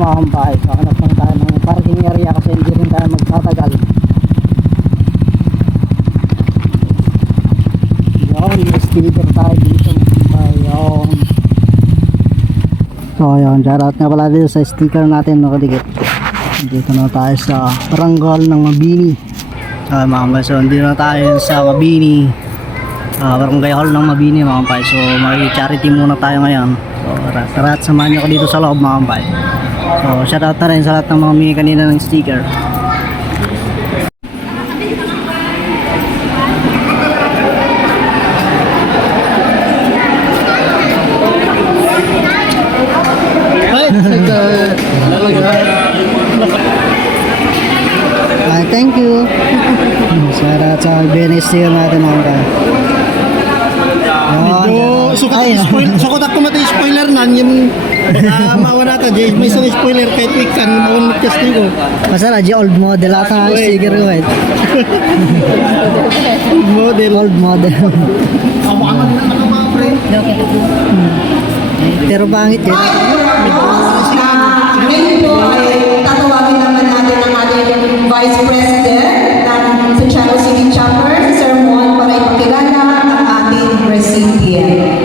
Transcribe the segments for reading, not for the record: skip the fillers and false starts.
mga kampay. So hanap lang tayo ng parking area kasi hindi rin tayo magtatagal. Yun, sticker tayo dito. Ayun. So ayun, shoutout nga pala dito sa sticker natin nakadikit. Dito na tayo sa Barangay ng Mabini. Mga kampay, so hindi na tayo sa Mabini. Barangay Hall ng Mabini mga kampay. So mag-charity muna tayo ngayon. So tara at samahan nyo ko dito sa loob mga kampay. So shoutout na rin sa lahat ng mga humingi kanina ng sticker. Thank you. Shoutout sa BNST natin mga kampay. Sukot ako mati spoiler nan yung mawa natin may isang spoiler kahit week kan mawa casting ko Masala di old model ata sticker ko eh. Old model. Aman na mga pre. Pero pangit yun. Ngayon po ay tatawagin naman natin ang ating Vice President ng Santiago City Chapter, si Sir Mon, para ipakilala ang ating recipient.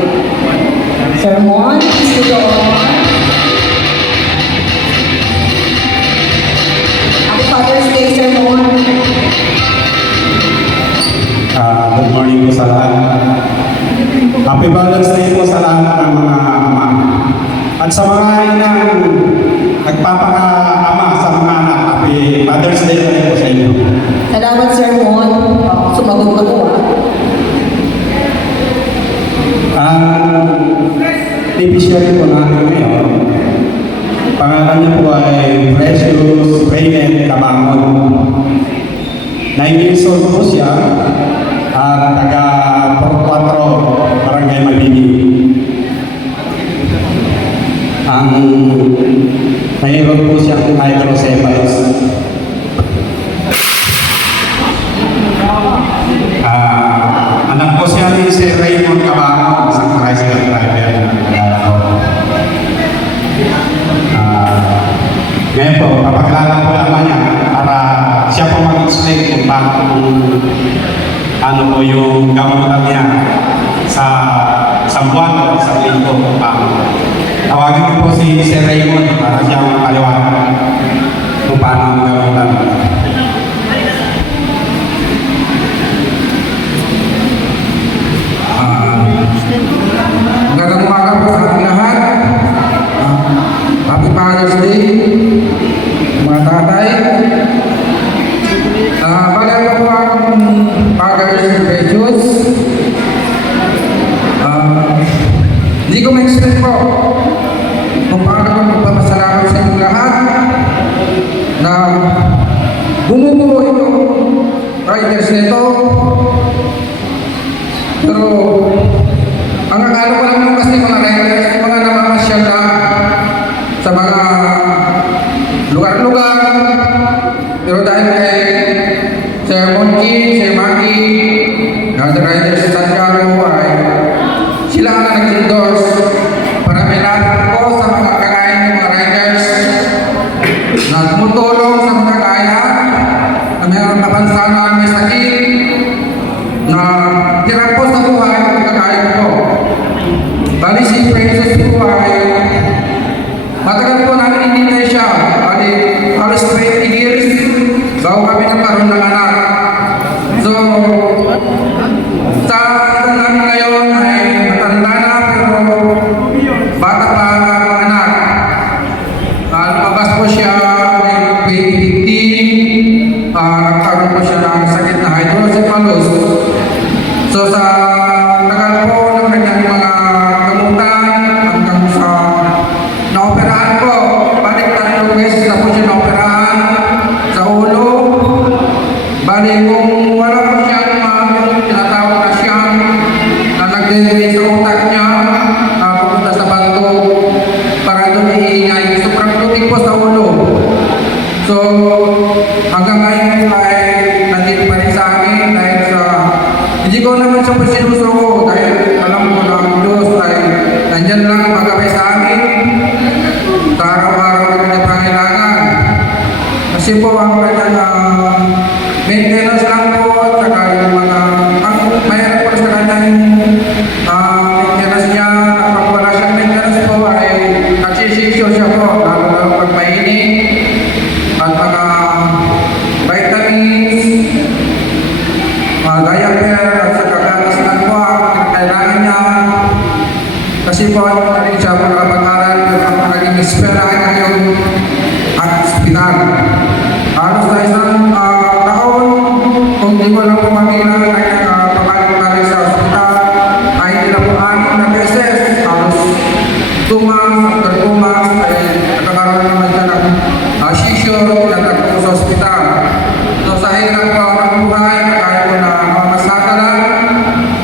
Sir Mon, please go on. Happy Father's Day, Sir Mon. Good morning po sa lahat. Happy Father's Day po sa lahat ng mga ama. At sa mga inang nagpapaka-ama sa mga anak, Happy Father's Day rin po sa inyo. Salamat, Sir Mon. Sumagot ako. Ang beneficiary po natin ngayon, pangalan niya po ay Precious Raymond Cabangon. 9 years old po siya, taga Porquatro, Barangay Mabini. Ang mayroon po siyang hydrocephalus. Anak po siya ni Sir Raymond Cabangon, isang tricycle driver na ngayon po, kapagkala po naman niya para siya po mag-explain kung paano ano po yung gamutan niya sa isang buwan o isang linggo kung paano. Tawagin ko po si Sir Raymond para siya magpaliwanag kung paano ang gamutan. Magandang umaga po sa ating lahat. Happy Father's Day, mga tatay. Maganda po ang Father's Precious. Hindi ko ma-explain po kung paano ko magpapasalamat sa inyong lahat na bumubuo itong riders nito. Pero ang akala ko lang naman kasi mga riders, mga namamasyal na sa mga lugar-lugar. Pero dahil kay Sir Monki, Sir Maki, the riders sa Santiago ay sila ang nag-endorse para may lahat po sa mga kagaya ng mga riders na tumutulong sa mga kagaya na may kapansanan, may sakit, na hirap po sa buhay ng kagaya po. Bali si Princess po ay matagal po namin hinintay siya. Bali, halos 20 years bago kami nagkaroon ng anak. So, sa namin ngayon ay matanda na pero bata pa ang anak. Lumabas po siya ng 2015. Nagkaroon po siya ng sakit na hydrocephalus. So sa tagal po ng kanyang mga gamutan hanggang sa naoperahan po, balik 3 beses na po siya naoperahan sa ulo. Balik kung wala po siya tinatawag na siya na nagdedeli sa utak niya na pupunta sa bato para doon iingay. Sobrang putik po sa ulo. So hanggang ngayon ay nandito pa rin sa amin dahil sa hindi ko naman siya pa sinusuko dahil alam ko na ang Diyos ay nandyan lang magkabay sa amin. Sa araw-araw na hindi ko lang po makita na pabalik-balik sa ospital. Ay hindi na po 6 na beses. Halos 2 months, after 2 months, ay nagkakaroon naman siya ng seizure, pinatag po sa ospital. So sa hirap po ako ng buhay, kahit po na mamasada lang,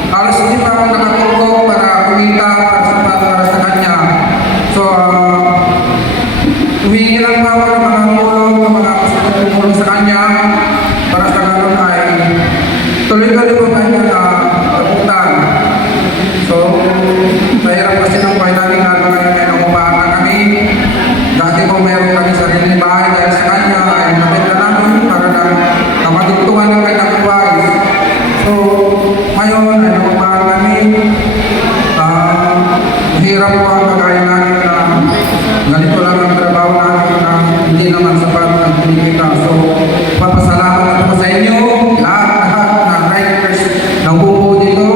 halos hindi pa ako nakatulog para kumita para sa kanya. So, humingi lang po ako ng mga tulong, ng mga tulong sa kanya para sa ganun ay tuloy-tuloy po tayo na pagpuntan. So, mahirap kasi ng buhay namin lalo ngayon may nangupahan na kami. Dati po meron kami sariling bahay dahil sa kanya ay nabenta namin para na namadugtungan ng kanyang buhay. So, ngayon ay nangupahan kami. Mahirap po ang kagaya namin na ganito lang ang trabaho namin na hindi naman sapat ang kinikita. So, papasalamat ako sa inyo, lahat na riders na bubuo dito.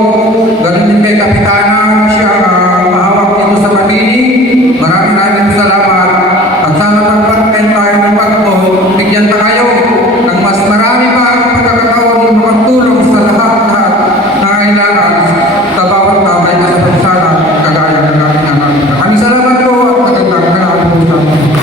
Ganun din kay Kapitana, siya mahawak dito sa Mabini. Maraming salamat. At sana pagpagkain tayo ng pagpo, bigyan pa kayo ng mas marami pa ang pagkakataon magtulong sa lahat na kailangan sa bawat may kasapansana kagaya ng aming anak. Maraming salamat po at magandang hapon po sa amin.